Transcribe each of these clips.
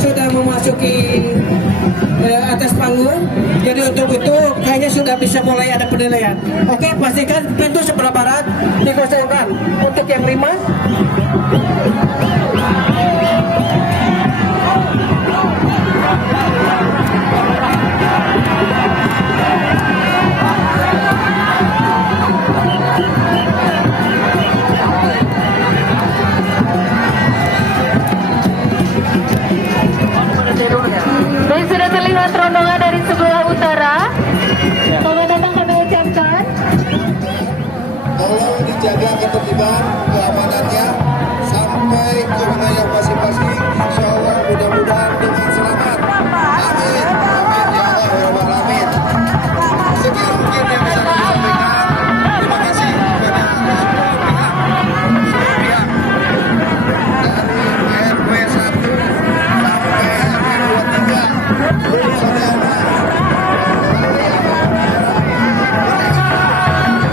sudah memasuki atas panggung. Jadi untuk itu kayaknya sudah bisa mulai ada penilaian. Oke, pastikan pintu sebelah barat dikosongkan. Untuk yang 5. Dan sudah terlihat rombongan dari sebelah utara. Selamat datang kami ucapkan. Tolong dijaga ketertiban keamanannya sampai ke wilayah masing-masing. Insya Allah mudah-mudahan dengan selamat. Amin. Amin ya Allah ya Rabbal alamin. Sekian mungkin yang bisa kami sampaikan. Terima kasih kepada semua pihak dari RW 1 sampai RW 23. Saudara.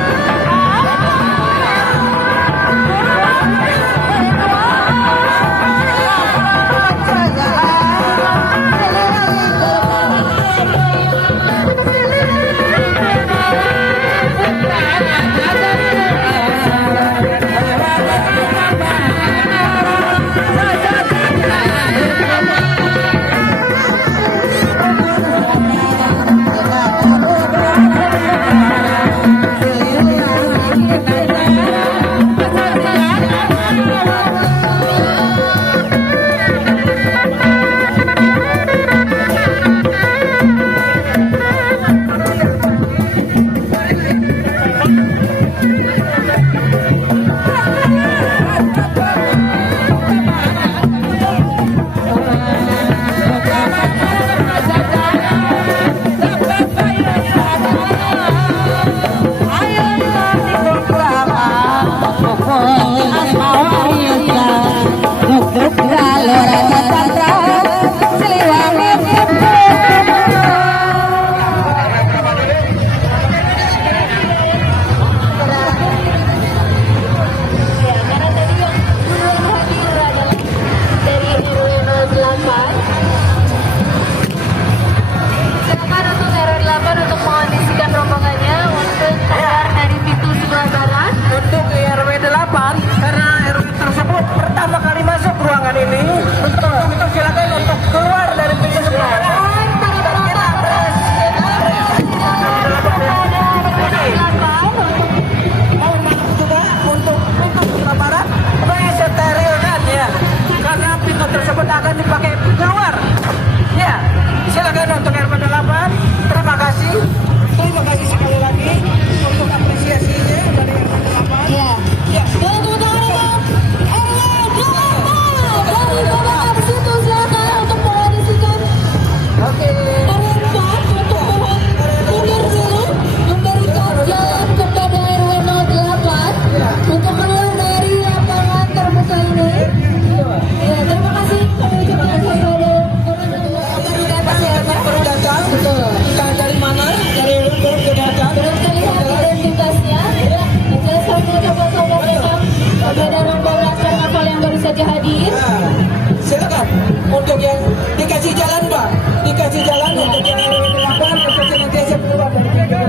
Untuk yang dikasih jalan Pak, dikasih jalan untuk yang melakukan untuk senantiasa keluar dari video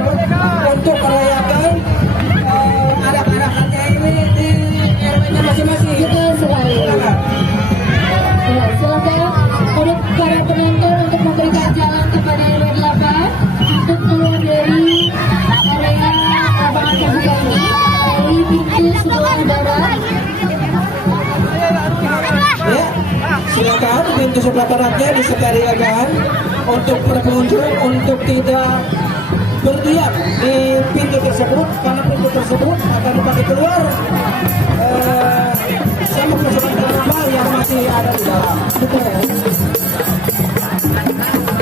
untuk merayakan arak-arakannya ini di RW-nya masing-masing. Betul sekali. Ya, silakan untuk para penonton untuk memberikan jalan kepada RW 8 untuk keluar dari area lapangan terbuka ini dari pintu sebelah barat. Ya, silakan pintu sebelah baratnya disediakan untuk para pengunjung untuk tidak berdiam di pintu tersebut karena pintu tersebut akan dipakai keluar sama personel nama yang masih ada di dalam.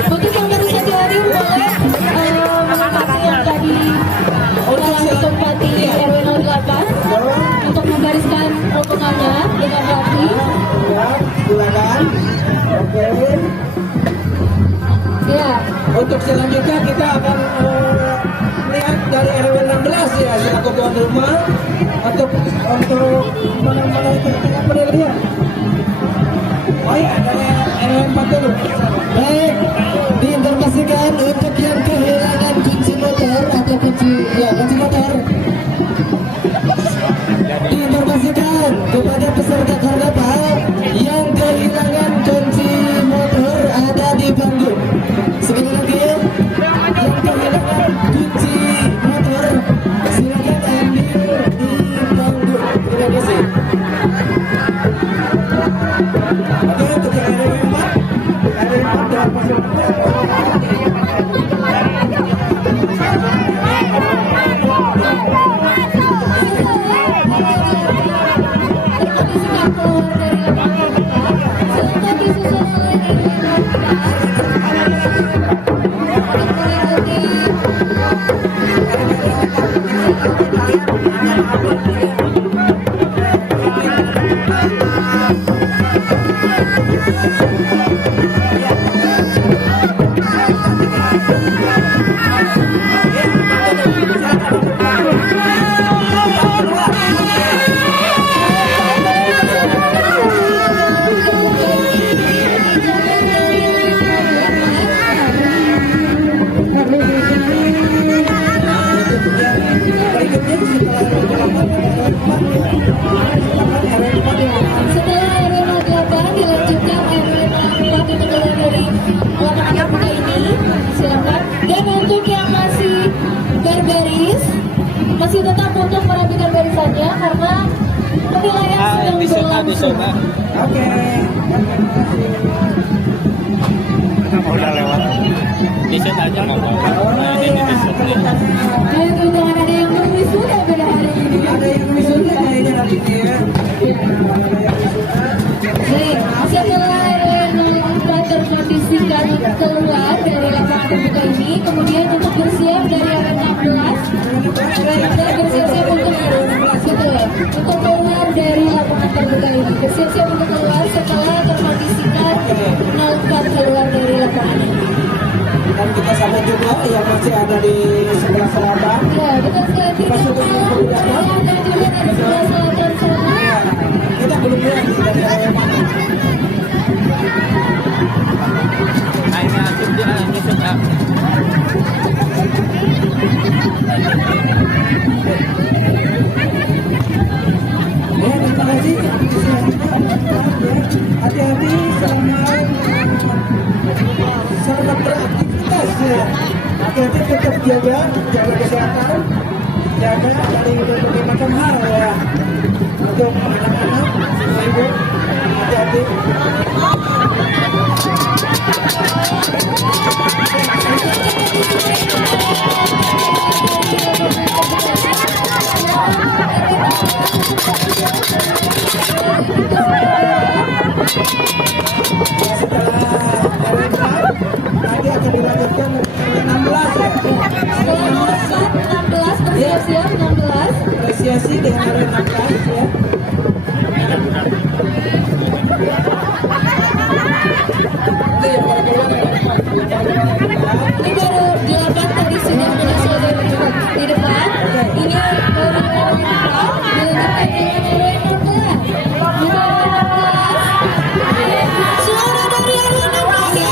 Untuk yang baru saja hadir boleh menempati yang tadi telah ditempati RW 08 untuk membariskan rombongannya dengan rapi. Ya, silakan. Oke. Ya. Untuk selanjutnya kita akan lihat dari RW 16 ya selaku tuan rumah untuk mana-mana itu penilaian. Oh ya, dari RW Baik, diinformasikan untuk yang kehilangan kunci motor atau kunci motor. Diinformasikan kepada peserta karnaval yang kehilangan kunci motor ada di panggung. Sekali lagi, yang kehilangan kunci motor silakan ambil di panggung. Terima kasih. Oke, untuk yang ada yang empat, dan Setelah RW 08 dilanjutkan RW 04 untuk keluar dari lapangan terbuka ini, silakan. Dan untuk yang masih berbaris, masih tetap untuk merapikan barisannya karena penilaian sedang berlangsung. Oke. Udah lewat. Di set aja mau nah, ini di set. Baik, keuntungan ada yang berwisuda pada hari ini. Ada yang wisuda kayaknya nanti ya. Baik, setelah RW 04 terkondisikan keluar dari lapangan terbuka ini, kemudian untuk bersiap dari RW 16 dan bersiap-siap untuk keluar dari lapangan terbuka ini. Bersiap-siap untuk keluar setelah terkondisikan 04 keluar dari lapangan ini. Dan kita sambut juga yang masih ada di sebelah selatan. Ya, betul sekali. Tidak ada juga dari sebelah selatan sana. Kita belum lihat dari area mana. Nah, ini asik dia di set. Ya, terima kasih. Hati-hati selamat beraktivitas ya. Hati-hati tetap jaga kesehatan, jaga dari berbagai macam hal ya. Untuk anak-anak, ibu, hati-hati. Nanti akan dilanjutkan 16 ya. Setelah 16 bersiap-siap 16. Apresiasi dengan area 16 ya. Ini baru 8 tadi sudah berhasil di depan. Ini baru di depan dilanjutkan dengan RW 16. Di RW 16 suara dari RW 16.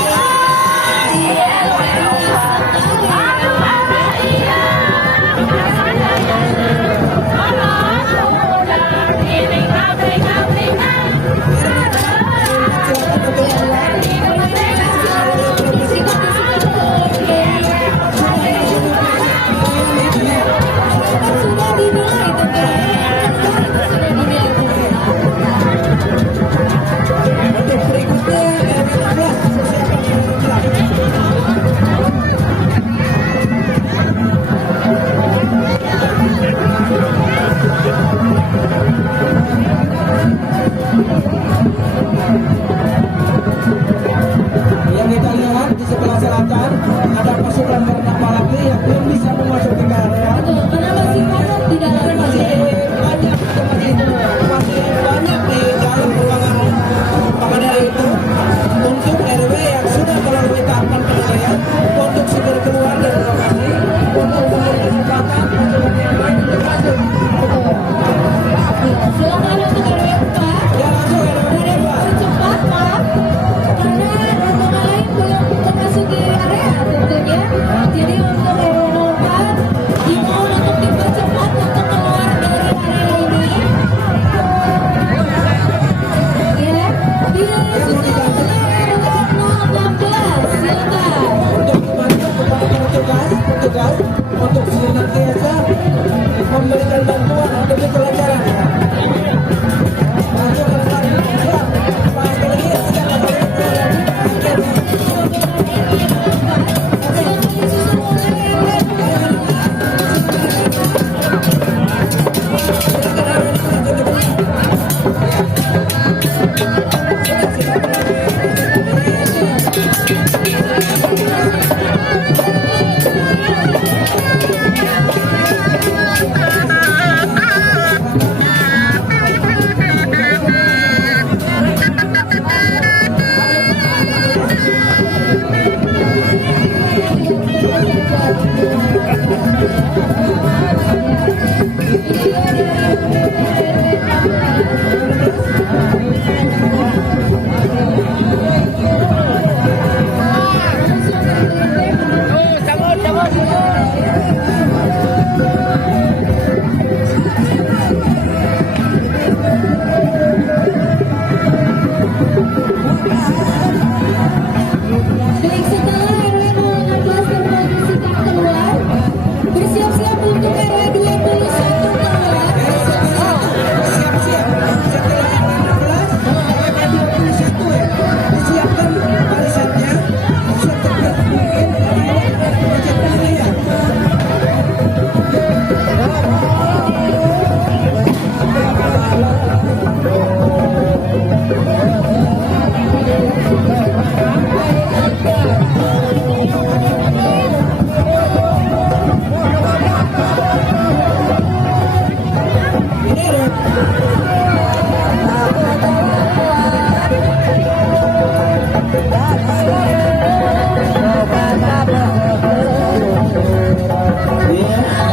Ya,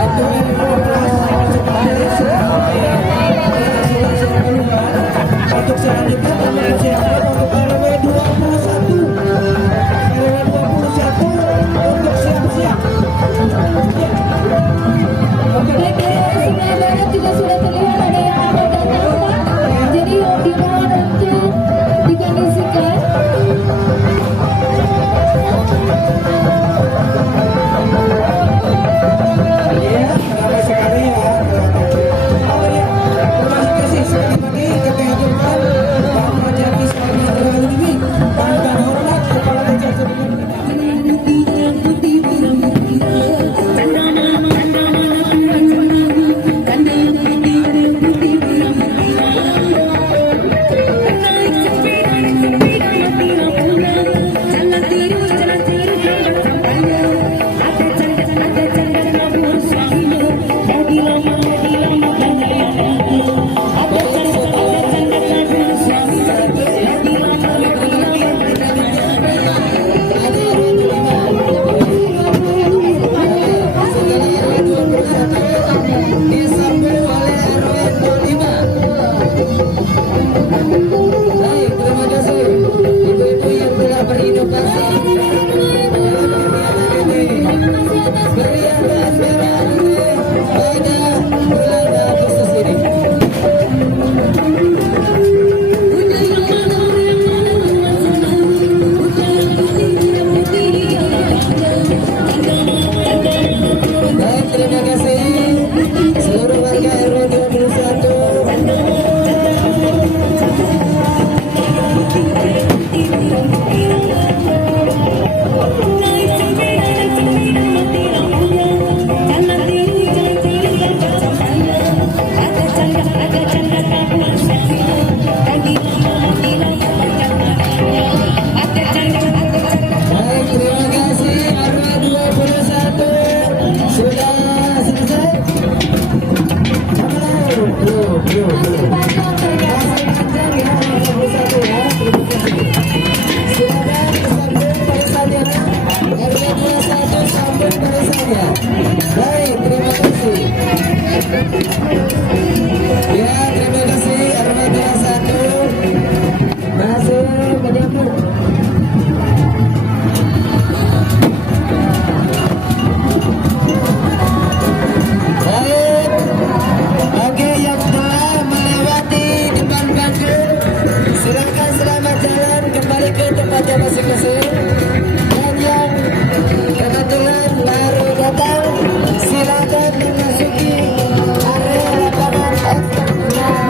untuk yang 12 sebagai untuk selanjutnya kami persiapkan untuk RW 21 untuk siap-siap. Ya. Oke. Baik, dari sebelah barat juga sudah terlihat ada yang akan datang, Pak. Jadi dimohon untuk dikondisikan. Ya, ramai sekali ya. Oh ya, terima kasih sekali lagi kepada Tuhan Bapak Jati Selamat Ramadhan. Tanpa hormat Kepala Desa Sebenarnya. Disambung oleh RW 25. Baik, terima kasih ibu-ibu yang telah berinovasi beriakan merah ini pada bulan Agustus ini. Baik, terima kasih seluruh warga RW 21. Baik, terima kasih RW 21 sudah selesai. Belum. Panjang ternyata. Panjang ya, RW 21 ya. Terima kasih. Silakan disambung barisannya. RW 21 sambung barisannya. Baik, terima kasih. Ya, terima kasih RW 21 masih menyambung. Baik, oke yang telah melewati depan pagar, silakan selamat jalan kembali ke tempatnya masing-masing. Dan yang kebetulan baru datang, silakan memasuki area lapangan eksternal.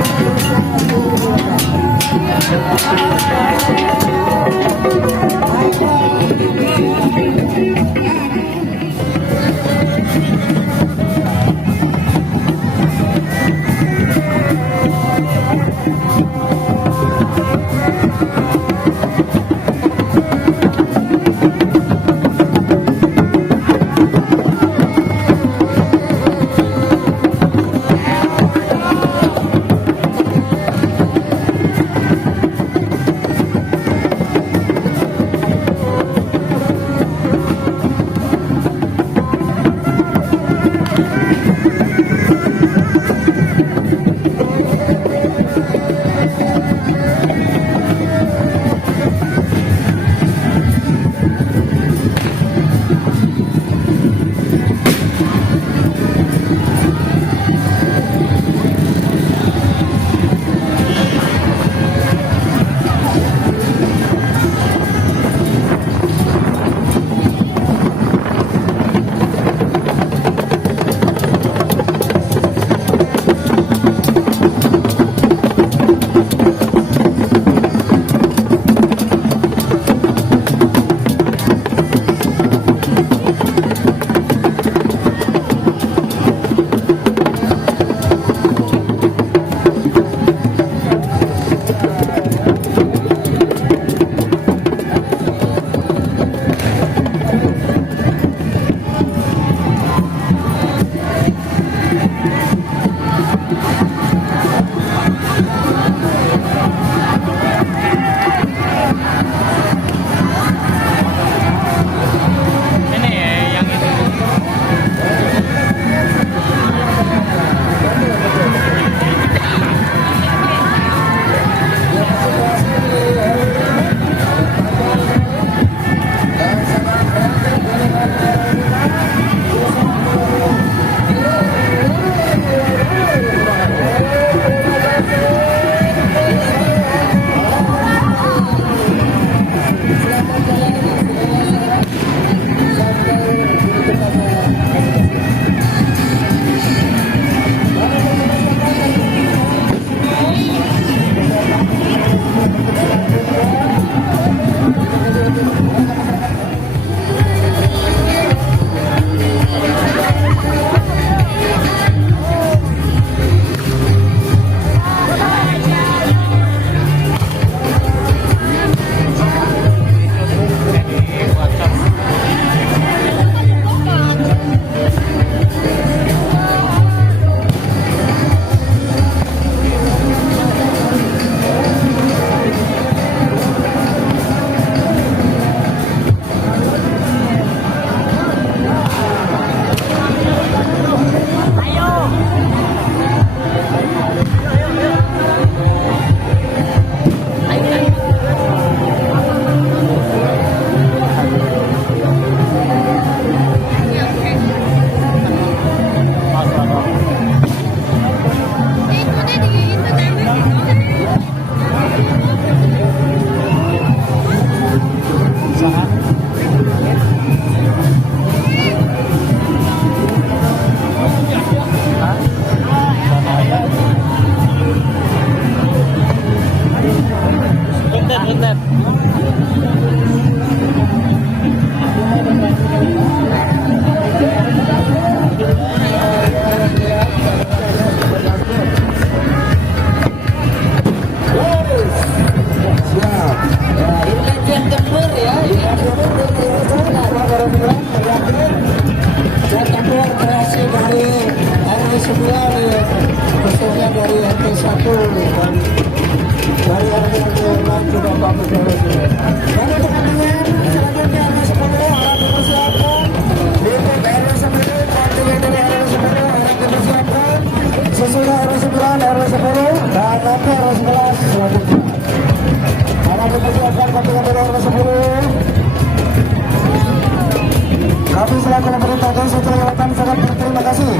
Kami selaku pemerintah Desa Cilewatan sangat berterima kasih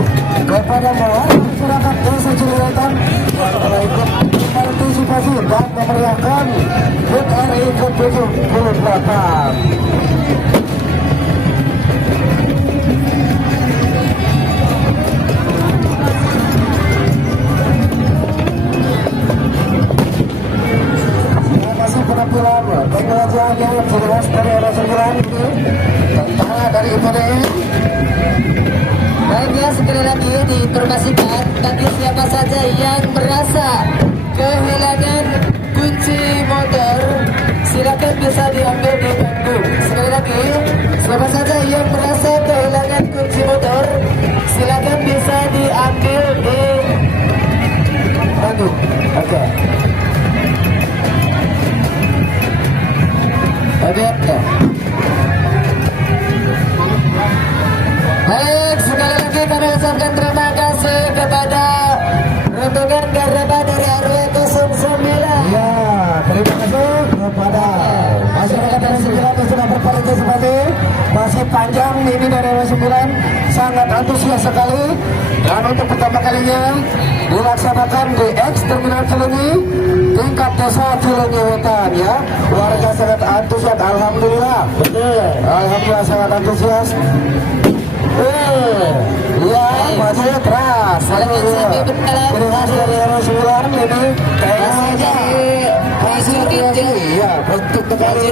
kepada masyarakat Desa Cilewatan yang telah ikut partisipasi dan memeriahkan HUT RI ke-78. Penampilan teknologi yang jelas dari arah sembilan ini tentara dari IPDI. Baik ya, sekali lagi diinformasikan bagi siapa saja yang merasa kehilangan kunci motor, silakan bisa diambil di panggung. Sekali lagi, siapa saja yang merasa kehilangan kunci motor, silakan bisa diambil di Panggung. Oke. Baik, sekali lagi kami ucapkan terima kasih kepada rombongan Garaba dari RW 09. Ya, terima kasih kepada masyarakat dari sembilan yang sudah berpartisipasi. Masih panjang ini dari RW 9, sangat antusias sekali. Dan untuk pertama kalinya dilaksanakan di X Terminal Cileunyi, tingkat desa Cileunyi Wetan ya. Warga sangat antusias, alhamdulillah. Betul. Alhamdulillah sangat antusias. Ya, masih keras. Terima kasih dari RW 9 ini kayaknya hasil ya untuk kembali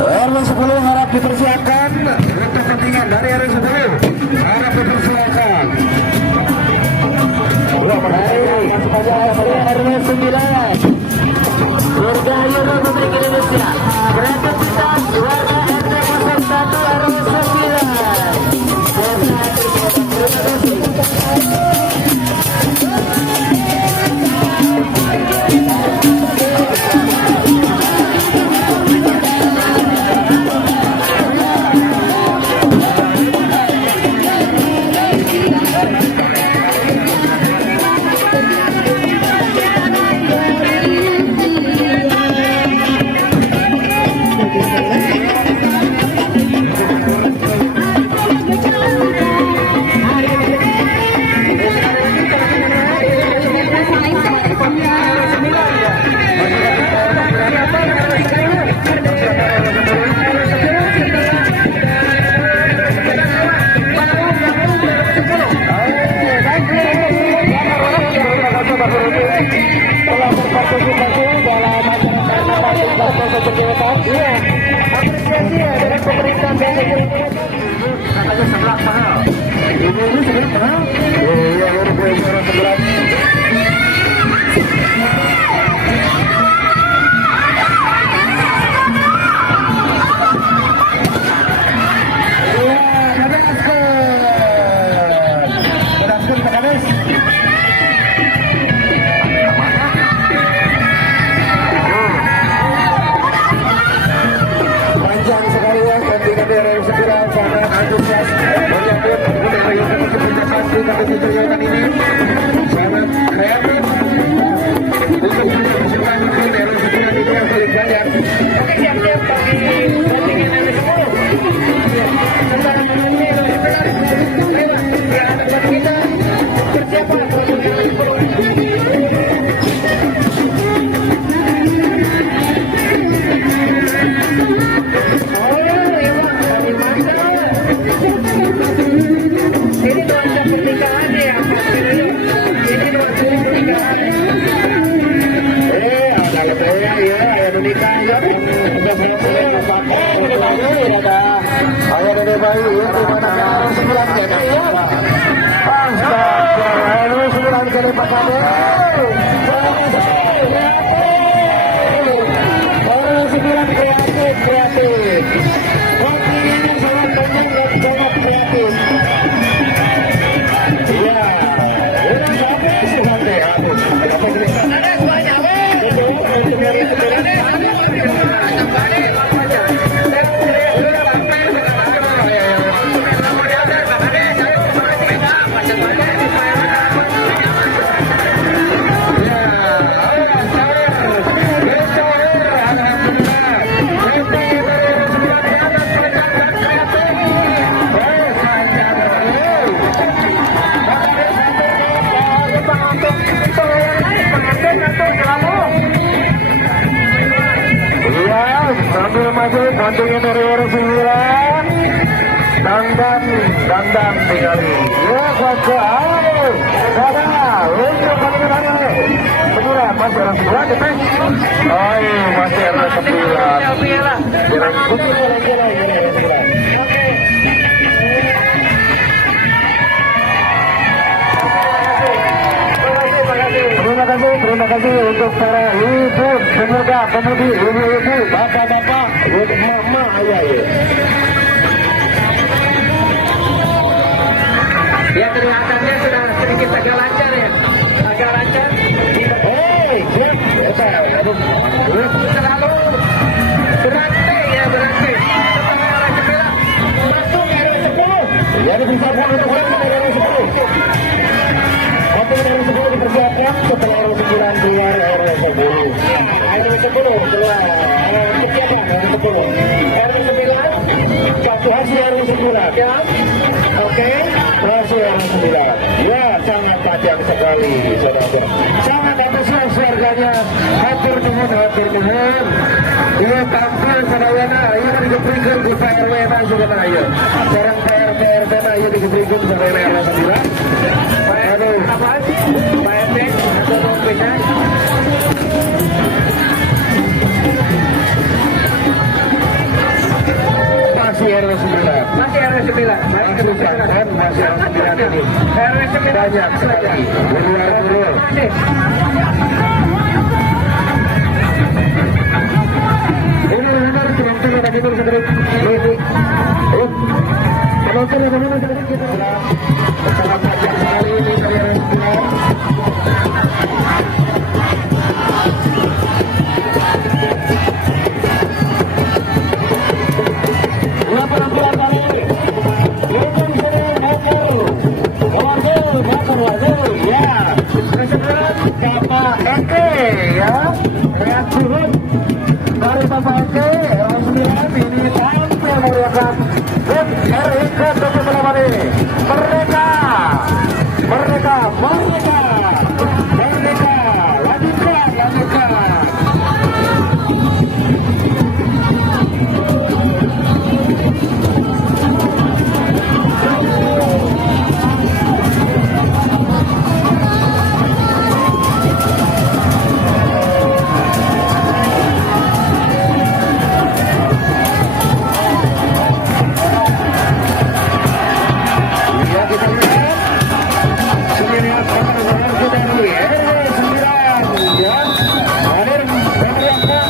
RW 10 harap dipersiapkan untuk kepentingan dari RW 10 harap dipersiapkan. Baik, kepada RW 9 Dirgahayu Republik Indonesia, beraktivitas warga RT 01 RW 9 sambil maju, mantunya dari RW 9. Dandan tinggali. Ya, kuasa. Ada, untuk bagaimana nih? Sembilan, masih RW 9, depan. Oh, masih RW 9. Jalan putih, jalan. Oke. Terima kasih untuk para ibu, pemuda, pemudi, ibu-ibu, bapak-bapak, mama, ayah. Ya, kelihatannya sudah sedikit agak lancar ya. Agak lancar. Hei, Selalu berantai ya, berantai. Setelah arah jendela, langsung ke arah 10. jadi bisa buat untuk orang dari RW 10. Oke, dari 10 dipersiapkan setelah RW 9 keluar RW 10. RW 10 keluar. Persiapan RW 10. RW 9 kasih hasil RW 9 ya. Oke, hasil RW 9. Ya, sangat panjang sekali saudara. Sangat antusias warganya. Hatur nuhun. Dia tampil sadayana, ieu diberikan di PRW na juga ayo. Sekarang PRW na ieu diberikan di RW 9. Aduh, Apa sih? Pak RT atau dompetnya? masih RW 9. Masih RW 9. Baik, Masih Banten, masih RW 9 ini. RW 9 Banyak sekali. Berluar-luar. Ini benar penonton ada gitu sedikit. Ini. Ayo. Penonton yang mana sedikit kita. Sangat panjang sekali ini dari RW 9. Dua penampilan kali ini. Itu motor. Ya. Kesebelah Bapak Eke ya. Lihat turun dari Bapak Eke. RW 9 ini tampil meriahkan. Dan RW ke-28 ini. Merdeka. Lanjutkan. Ya, kita lihat. Sendirian kotor-kotor kita di RW 9 ya. Hadir memeriahkan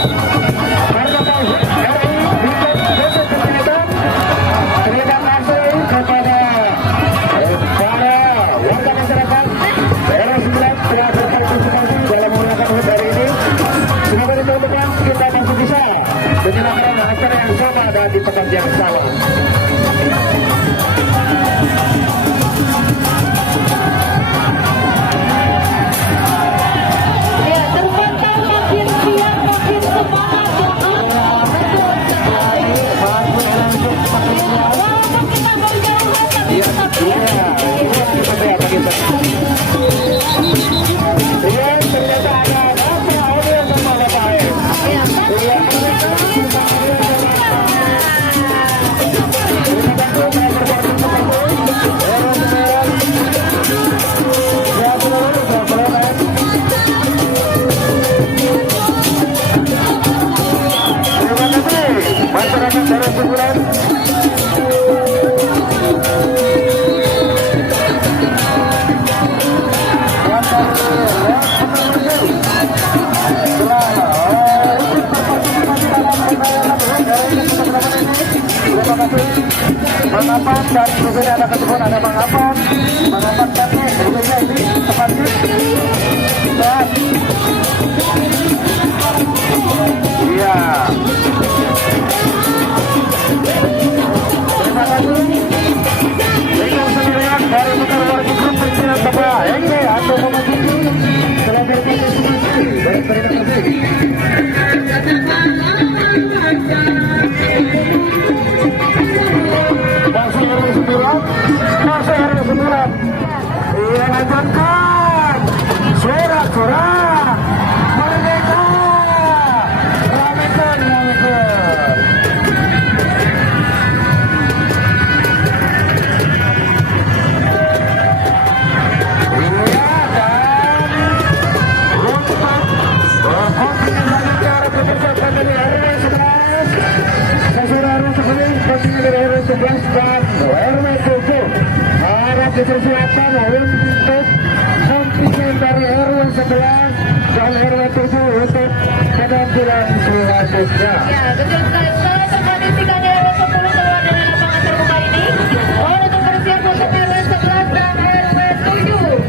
karena RW terlibat langsung kepada para warga masyarakat RW 9 telah berpartisipasi dalam menggunakan hut hari ini. Semoga di tahun depan kita masih bisa menyelenggarakan acara yang sama dan di tempat yang sama. Ya, terpantau makin siang makin semangat ya. Walaupun kita berjauhan tapi tetap ya. Ternyata ada audiens sama Bapak. Masyarakat dari sebulan Mangapan dan berbeda ada ketemuan ada mangapan dan berbeda ini tepatnya dan iya terima kasih dengan sendirian dari Putar Wargi Grup Pimpinan Bapak Enge atau Bapak Gigi telah berpartisipasi dari terima kasih masih RW 9 iya lanjutkan sorak-sorak merdeka ramekan menugaskan RW 7 arah pesisir selatan untuk kontingen dari RW 11 dan RW 7 untuk penampilan selanjutnya. Ya, betul sekali. Setelah terkondisikan RW 10 keluar dari lapangan terbuka ini, mohon untuk bersiap untuk RW 11 dan RW 7.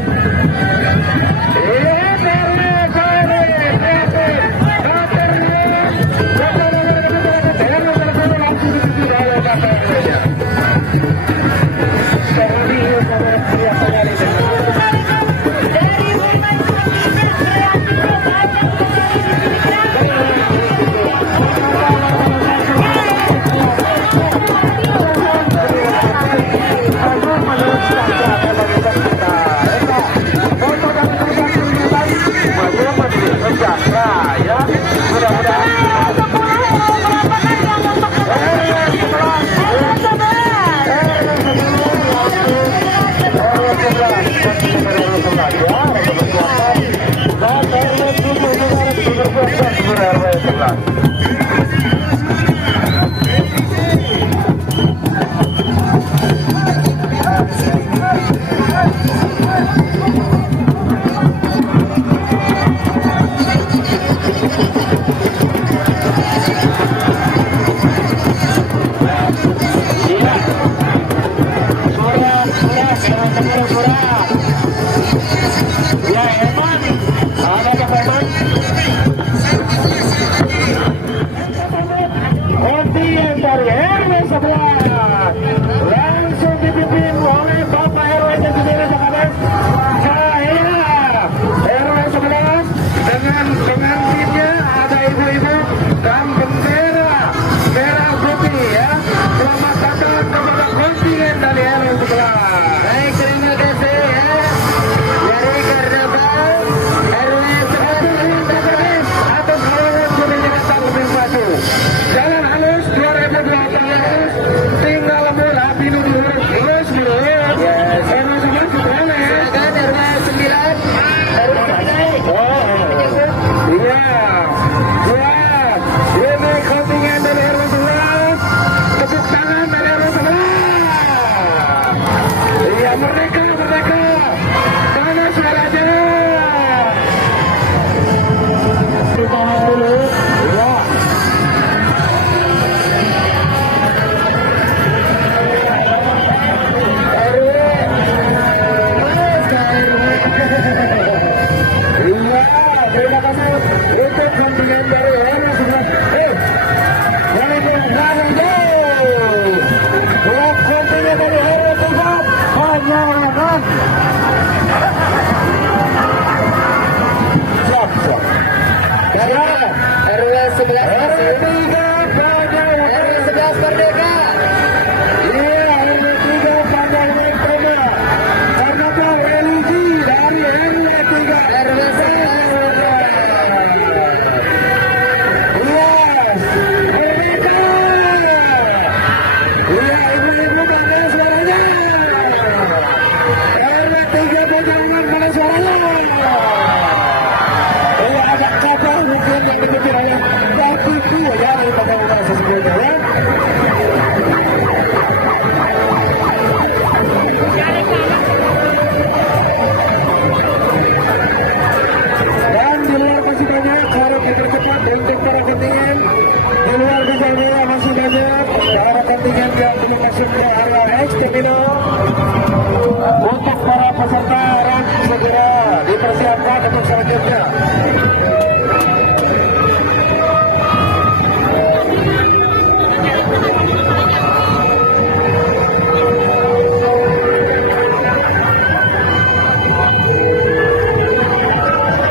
Langsung dipimpin oleh Bapak RW dan saudara sekalian, RW 11 dengan pengantinnya ada ibu-ibu dan bendera merah putih ya. Selamat datang kepada kontingen dari RW 11. Baik, terima kasih ya. Dari Karnaval RW 11 atas halangan kuning datang lebih maju. Jalan halus 2018 tinggal bola pilu lurus menurut RW 11 sebenarnya ya. silakan RW 9 baru selesai. Iya, buat ini kontingen dari RW 11, tepuk tangan dari RW 11. Iya, merdeka, mana suaranya? Tahan dulu, iya. RW, iya, terima kasih untuk kontingen dari RW 11. Buat kontingen dari RW 11 hanya akan siap. Dari RW 11 masih. RW 11 merdeka. Iya, RW 3 pada Elektroda. Karena religi dari RW 3. RW 11 Iya, ibu-ibu mana suaranya? RW 3 Bojangan mana suaranya? Iya, ada kabar mungkin yang dipikir oleh Bapiku ya daripada orang sesungguhnya ya. Dan di luar masih banyak harus dipercepat untuk para kontingen. Di luar Gonzalea masih banyak para kontingen yang belum masuk ke area X terminal. Untuk para peserta harap segera dipersiapkan untuk selanjutnya.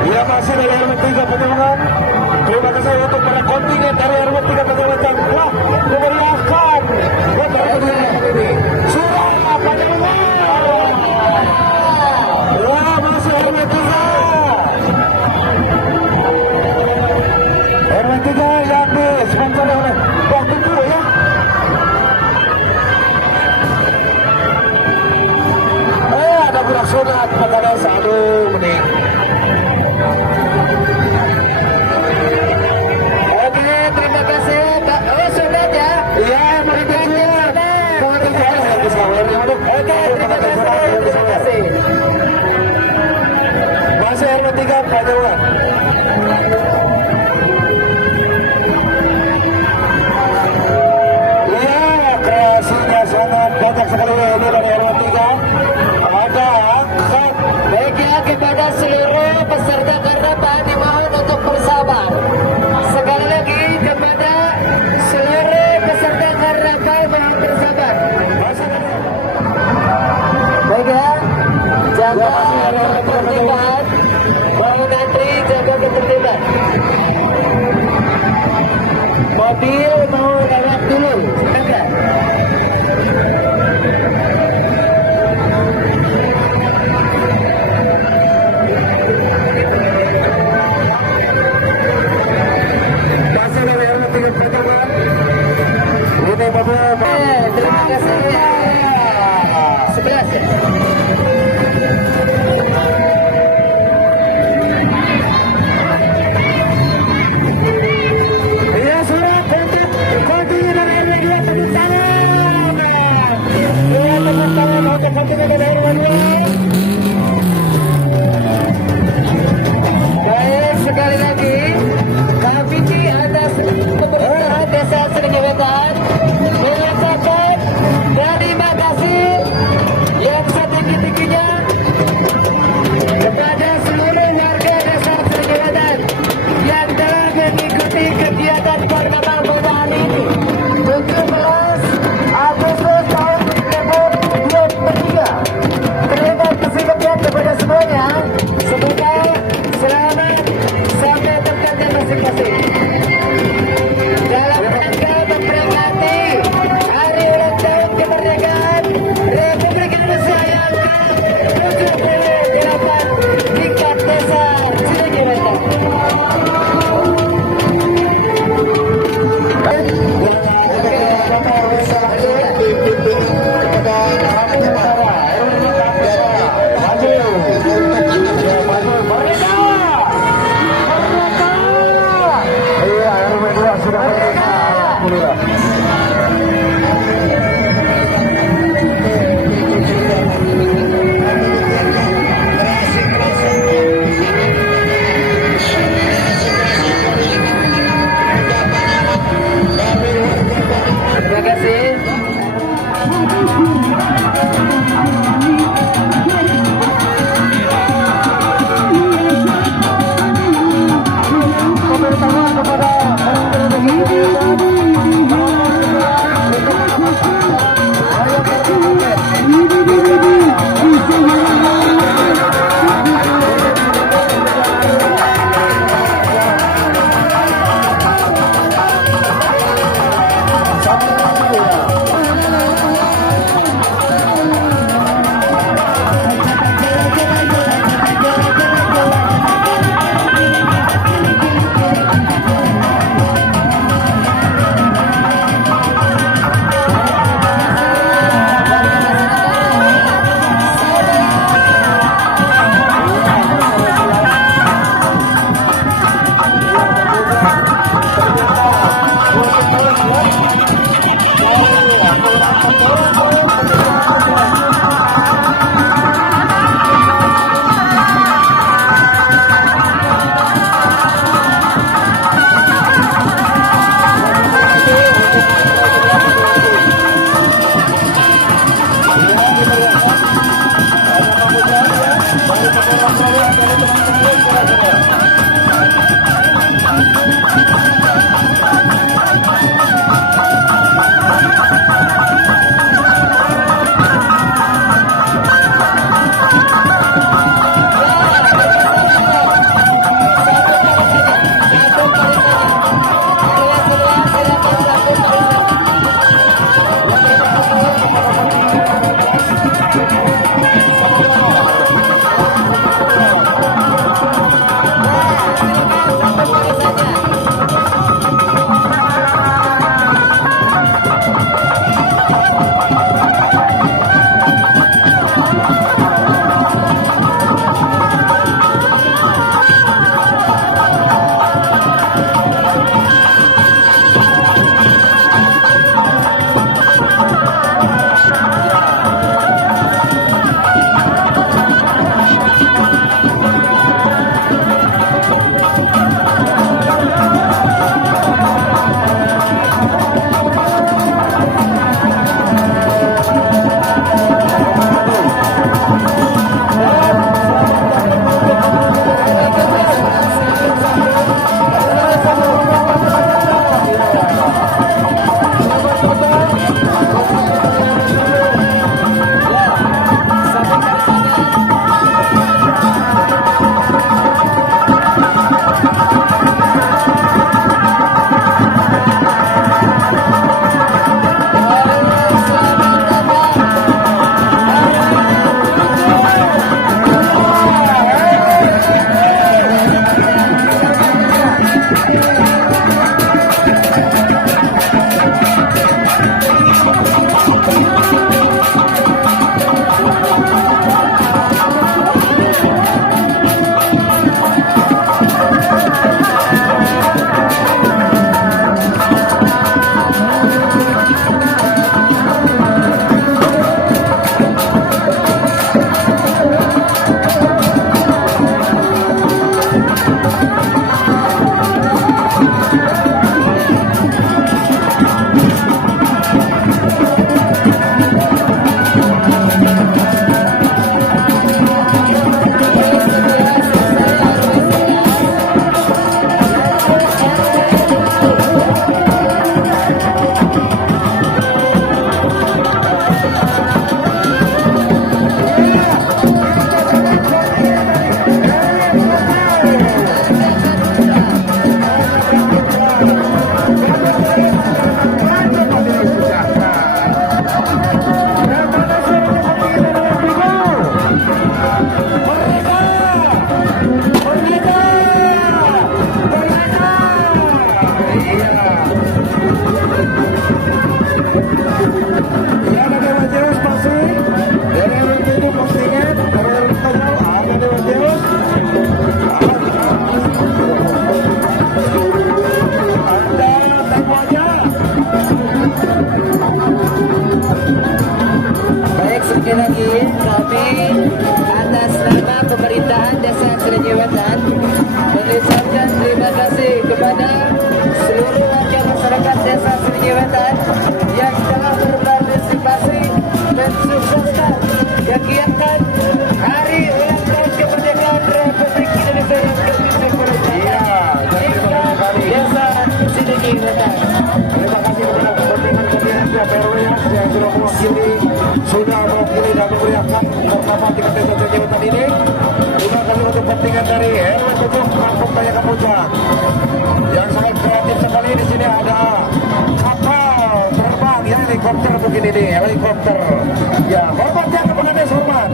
Ia masih dari RW 3 Pekalongan. Terima kasih untuk para kontingen dari RW 3 Pekalongan yang telah memeriahkan Surah Pekalongan. Ya, masih RW 3. RW 3 yang disponsori oleh Bakti dulu ya. Ada budak sunat pada satu menit. Oke, terima kasih Pak. Oh, sudah ya. Iya, mereka juga. mobil mau lewat dulu. Silakan. Masih dari arah tiket pertama. Ini Bapak. Terima kasih. 11 ya. Iya surat untuk kontingen dari RW2 tepuk tangan. Iya tepuk tangan untuk kontingen dari RW2. Baik, sekali lagi kami di atas pemerintah Desa Seringi Wetan menyatakan terima kasih yang setinggi-tingginya kepada seluruh warga Desa Seringi Wetan yang telah mengikuti kegiatan perkembangan ini 17 Agustus tahun 2023. Terima kasih banyak kepada semuanya. Semoga selamat sampai tempatnya masing-masing. Dalam rangka memperingati Hari Ulang Tahun Kemerdekaan Republik Indonesia yang ke-78 tingkat Desa Seringi Wetan. Terima kasih. Pertama kepada Baik, sekali lagi kami atas nama pemerintahan Desa Sulawesi Wetan mengucapkan terima kasih kepada seluruh warga masyarakat Desa Sulawesi Wetan yang telah berpartisipasi dan sukseskan kegiatan Hari Ulang Tahun Kemerdekaan Republik Indonesia yang ke-74. Desa Sulawesi Wetan. Terima kasih kepada pimpinan ketua RW yang sudah mewakili, sudah mewakili dan memberiakan pertama di Desa Sulawesi Wetan ini. Terima kasih untuk kepentingan dari RW 7 Kampung Kaya Kamojang yang sangat kreatif sekali. Di sini ada kapal terbang ya, helikopter begini nih, helikopter. Ya, hormat ya kepada Kades, hormat.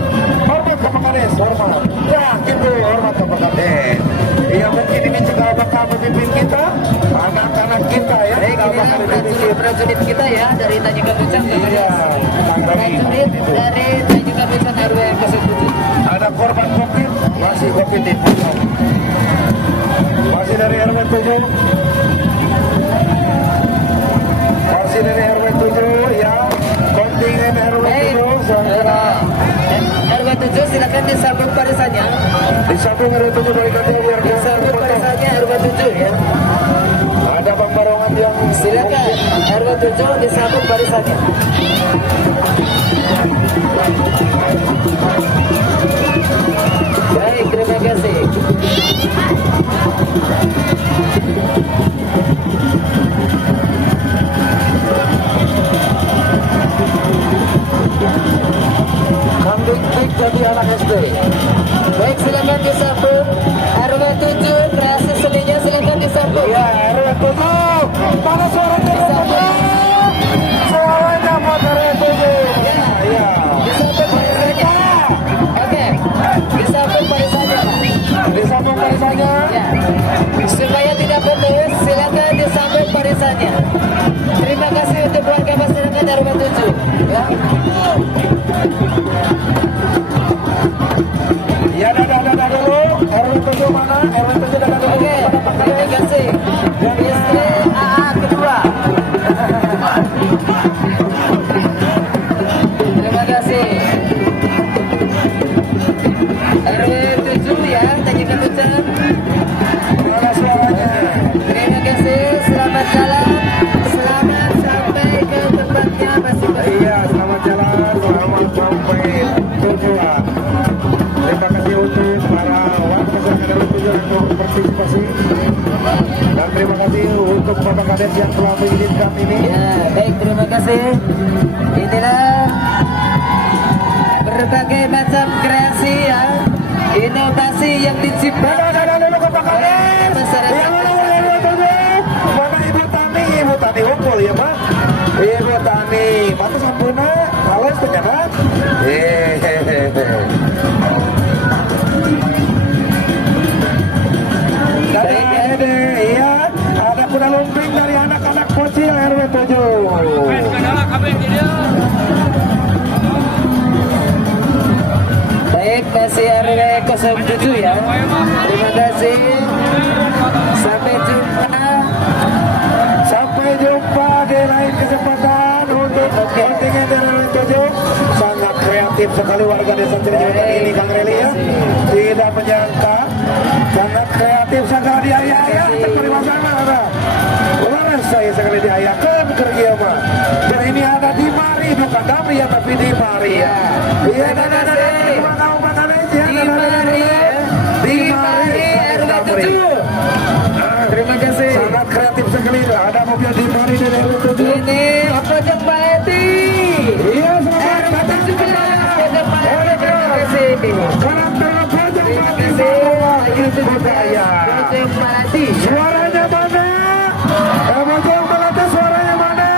Hormat kepada Kades, hormat. Ya, gitu, hormat kepada Kades. Ya, mungkin ini juga bakal memimpin kita, anak-anak kita ya. Baik, Bakal inilah memimpin. prajurit kita ya dari Tanjung Kabucang kepada Iya, prajurit dari Tanjung Kabucang RW yang ke-7. ada korban COVID, masih COVID itu. Masih dari RW 7. Masih dari RW 7 ya. Kontingen RW 7 segera RW 7 silakan disambung barisannya. disambung RW 7 dari KTU biar Disambung barisannya RW 7 ya. ada pembarongan yang Silakan RW 7 disambung barisannya. Baik, terima kasih. kambing pik jadi anak SD. Baik, silakan disambung RW 7 kreasi seninya silakan disambung. Ya, RW 7. Mana suaranya RW 7? Suaranya buat RW 7. Ya, Ya. disambung barisannya. Oke, disambung barisannya. Disambung barisannya. Ya, supaya tidak putus, silakan disambung barisannya. Terima kasih untuk warga masyarakat RW 7. Ya. Ya, dadah dulu. RW 7 mana? RW 7 dadah dulu. Oke, terima kasih. Istri AA kedua. Terima kasih. RW 7 ya, Tanjung Kabucang. Mana suaranya? Terima kasih, selamat jalan, selamat sampai ke tempatnya masing-masing. Iya, selamat jalan, selamat sampai tujuan. Terima kasih untuk para warga masyarakat RW 7 untuk berpartisipasi. Dan terima kasih untuk Bapak Kades yang telah mengizinkan ini. Ya, baik, terima kasih. Inilah berbagai macam kreasi ya, inovasi yang diciptakan Dadah dulu ke Pak Kades. masyarakat. Yang mana RW 7? Mana Ibu Tani? Ibu Tani Humpul ya, Pak? Ibu Tani, mata sampuna, halus ternyata. Hehehe. Dadah Dede, iya. Ada kuda lumping dari anak-anak kreatif sekali warga desa Cileunyi ini Kang Reli ya. Tidak menyangka, sangat kreatif sekali diayah-ayah seperti masana ada. Laras saya sekali diayahkan kerja mah. Dan ini ada di Mari bukan Damri ya tapi di Mari ya. Iya ada di Mari RW 7. Terima kasih. Sangat kreatif sekali. Ada mobil di Mari dan RW 7. Ini pojok Paleti. Iya, selamat RW datang 17 pojok Paleti. Terima kasih. Karakter pojok Terima Paleti kasih. itu budaya. Pojok Paleti. Suaranya mana? Pojok Paleti suaranya mana?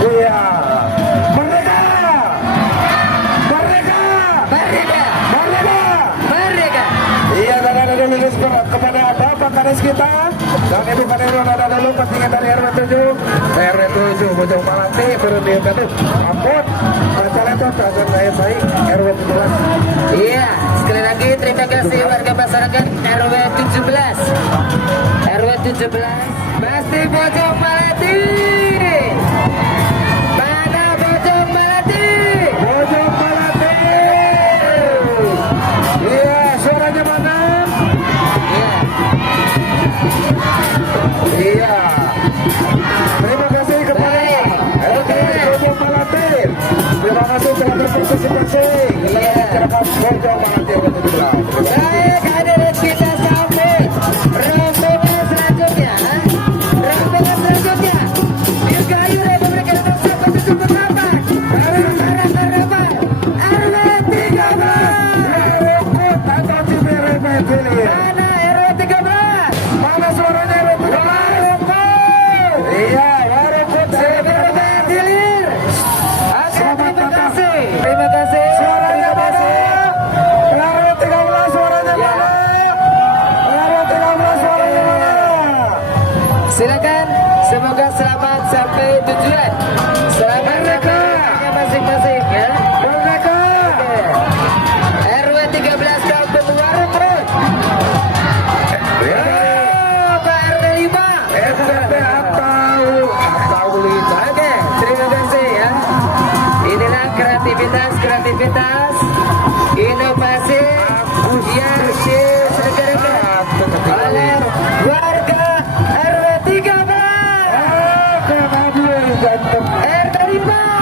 Iya. Merdeka! Merdeka! Merdeka. Merdeka! Merdeka. Iya, ada dulu kepada Bapak Kades kita dan Ibu Kadero ada dulu pentingnya dari RW 7 RW 7 Bojong Malati periode itu ampun calon perasaan saya baik RW 17. Iya, sekali lagi terima kasih warga masyarakat RW 17. RW 17 pasti Bojong Malati. Mana Bojong Malati? Bojong Malati. Iya, suaranya mana? Iya. Iya. Terima kasih kepada Bojong Malati. Terima kasih telah berpartisipasi. Iya. Masyarakat Bojong Malati RW 17. Baik, hadirin kita sambut rombongan selanjutnya. Rombongan selanjutnya. Dirgahayu Republik Indonesia ke-78. RW 13. Mana RW 13? Mana suaranya RW 13? Iya, Warukut Saya berdilir. Oke, terima kasih. Terima kasih. suaranya Terima mana? kasih. RW 13 suaranya Ya. mana? RW 13 suaranya mana? Silakan, semoga selamat sampai tujuan. Selamat sampai tujuannya masing-masing ya. Merdeka! RW 13 Kampung Warukut. Ya. Pak RW 5. SPT atau Lita. Oke, terima kasih ya. Inilah kreativitas, inovasi yang disegerakan oleh warga RW 13. Oke, maju jantung. RW 5.